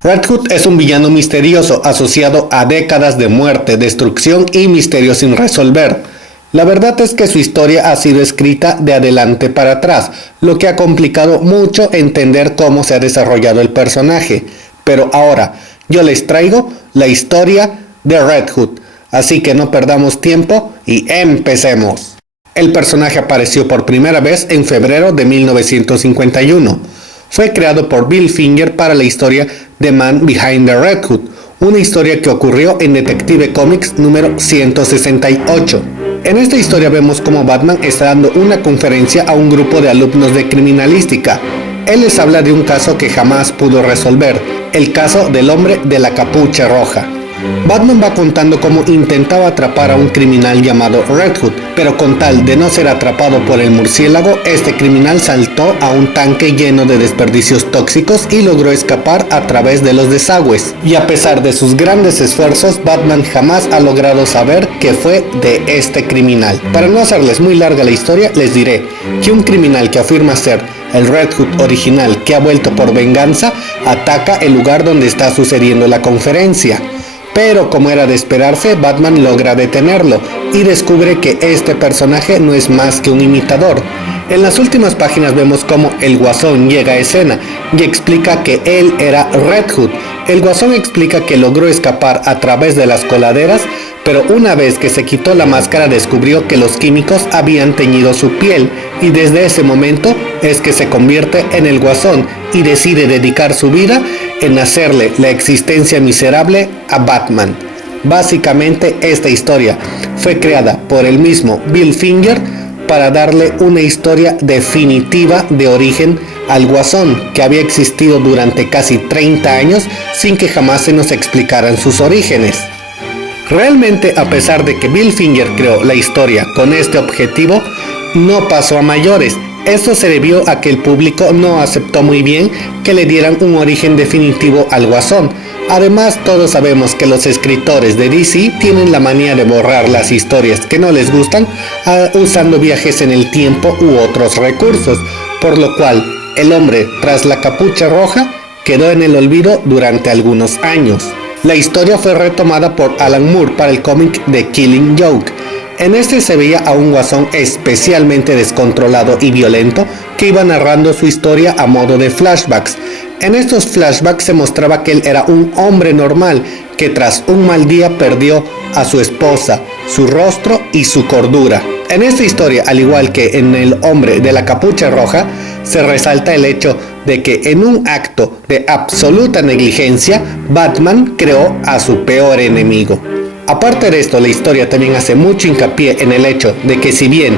Red Hood es un villano misterioso asociado a décadas de muerte, destrucción y misterios sin resolver. La verdad es que su historia ha sido escrita de adelante para atrás, lo que ha complicado mucho entender cómo se ha desarrollado el personaje. Pero ahora, yo les traigo la historia de Red Hood, así que no perdamos tiempo y empecemos. El personaje apareció por primera vez en febrero de 1951. Fue creado por Bill Finger para la historia The Man Behind the Red Hood, una historia que ocurrió en Detective Comics número 168. En esta historia vemos cómo Batman está dando una conferencia a un grupo de alumnos de criminalística. Él les habla de un caso que jamás pudo resolver, el caso del hombre de la capucha roja. Batman va contando cómo intentaba atrapar a un criminal llamado Red Hood, pero con tal de no ser atrapado por el murciélago, este criminal saltó a un tanque lleno de desperdicios tóxicos y logró escapar a través de los desagües. Y a pesar de sus grandes esfuerzos, Batman jamás ha logrado saber qué fue de este criminal. Para no hacerles muy larga la historia, les diré que un criminal que afirma ser el Red Hood original que ha vuelto por venganza, ataca el lugar donde está sucediendo la conferencia. Pero como era de esperarse, Batman logra detenerlo y descubre que este personaje no es más que un imitador. En las últimas páginas vemos cómo el Guasón llega a escena y explica que él era Red Hood. El Guasón explica que logró escapar a través de las coladeras, pero una vez que se quitó la máscara descubrió que los químicos habían teñido su piel y desde ese momento es que se convierte en el Guasón y decide dedicar su vida en hacerle la existencia miserable a Batman. Básicamente esta historia fue creada por el mismo Bill Finger para darle una historia definitiva de origen al Guasón, que había existido durante casi 30 años sin que jamás se nos explicaran sus orígenes. Realmente, a pesar de que Bill Finger creó la historia con este objetivo, no pasó a mayores. Esto se debió a que el público no aceptó muy bien que le dieran un origen definitivo al Guasón. Además, todos sabemos que los escritores de DC tienen la manía de borrar las historias que no les gustan usando viajes en el tiempo u otros recursos, por lo cual el hombre tras la capucha roja quedó en el olvido durante algunos años. La historia fue retomada por Alan Moore para el cómic The Killing Joke. En este se veía a un Guasón especialmente descontrolado y violento que iba narrando su historia a modo de flashbacks. En estos flashbacks se mostraba que él era un hombre normal que tras un mal día perdió a su esposa, su rostro y su cordura. En esta historia, al igual que en El hombre de la capucha roja, se resalta el hecho de que en un acto de absoluta negligencia, Batman creó a su peor enemigo. Aparte de esto, la historia también hace mucho hincapié en el hecho de que si bien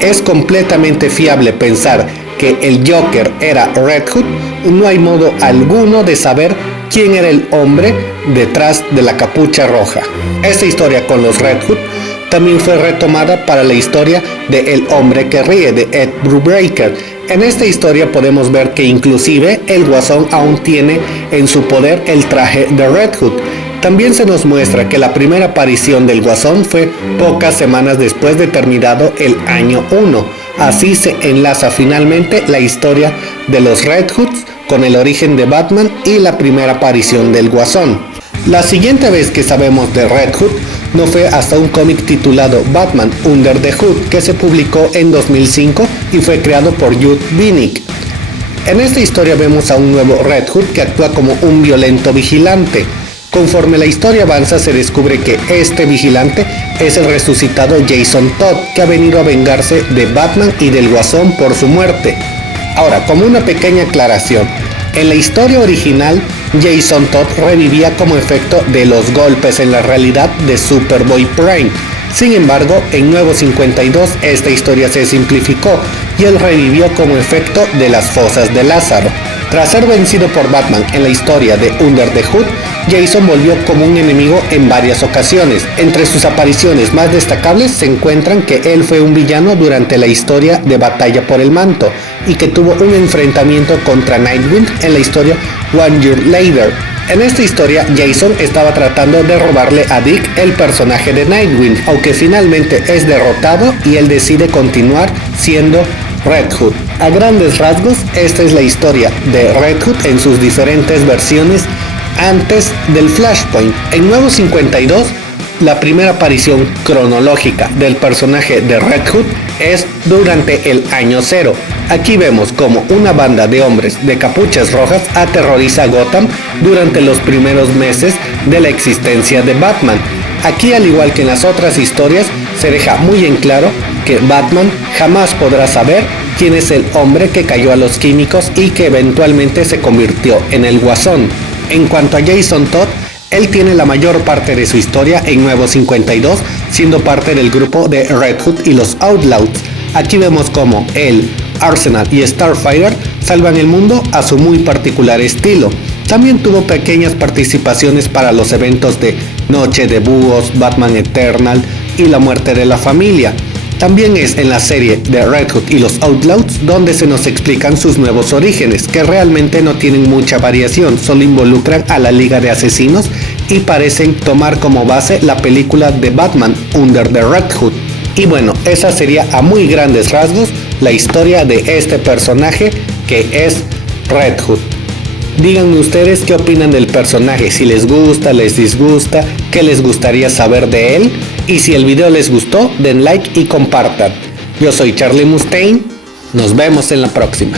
es completamente fiable pensar que el Joker era Red Hood, no hay modo alguno de saber quién era el hombre detrás de la capucha roja. Esta historia con los Red Hood también fue retomada para la historia de El hombre que ríe de Ed Brubaker. En esta historia podemos ver que inclusive el Guasón aún tiene en su poder el traje de Red Hood. También se nos muestra que la primera aparición del Guasón fue pocas semanas después de terminado el año 1. Así se enlaza finalmente la historia de los Red Hoods con el origen de Batman y la primera aparición del Guasón. La siguiente vez que sabemos de Red Hood no fue hasta un cómic titulado Batman Under the Hood, que se publicó en 2005 y fue creado por Judd Winick. En esta historia vemos a un nuevo Red Hood que actúa como un violento vigilante. Conforme la historia avanza, se descubre que este vigilante es el resucitado Jason Todd, que ha venido a vengarse de Batman y del Guasón por su muerte. Ahora, como una pequeña aclaración, en la historia original, Jason Todd revivía como efecto de los golpes en la realidad de Superboy Prime. Sin embargo, en Nuevo 52 esta historia se simplificó y él revivió como efecto de las fosas de Lázaro. Tras ser vencido por Batman en la historia de Under the Hood, Jason volvió como un enemigo en varias ocasiones. Entre sus apariciones más destacables se encuentran que él fue un villano durante la historia de Batalla por el Manto y que tuvo un enfrentamiento contra Nightwing en la historia One Year Later. En esta historia, Jason estaba tratando de robarle a Dick el personaje de Nightwing, aunque finalmente es derrotado y él decide continuar siendo Red Hood. A grandes rasgos, esta es la historia de Red Hood en sus diferentes versiones antes del Flashpoint. En Nuevo 52, la primera aparición cronológica del personaje de Red Hood es durante el año 0. Aquí vemos como una banda de hombres de capuchas rojas aterroriza a Gotham durante los primeros meses de la existencia de Batman. Aquí, al igual que en las otras historias, se deja muy en claro que Batman jamás podrá saber quién es el hombre que cayó a los químicos y que eventualmente se convirtió en el Guasón. En cuanto a Jason Todd, él tiene la mayor parte de su historia en Nuevo 52, siendo parte del grupo de Red Hood y los Outlaws. Aquí vemos como él, Arsenal y Starfire salvan el mundo a su muy particular estilo. También tuvo pequeñas participaciones para los eventos de Noche de Búhos, Batman Eternal y La Muerte de la Familia. También es en la serie de Red Hood y los Outlaws donde se nos explican sus nuevos orígenes, que realmente no tienen mucha variación, solo involucran a la Liga de Asesinos y parecen tomar como base la película de Batman Under the Red Hood. Y bueno, esa sería a muy grandes rasgos la historia de este personaje que es Red Hood. Díganme ustedes qué opinan del personaje, si les gusta, les disgusta, qué les gustaría saber de él. Y si el video les gustó, den like y compartan. Yo soy Charlie Mustaine, nos vemos en la próxima.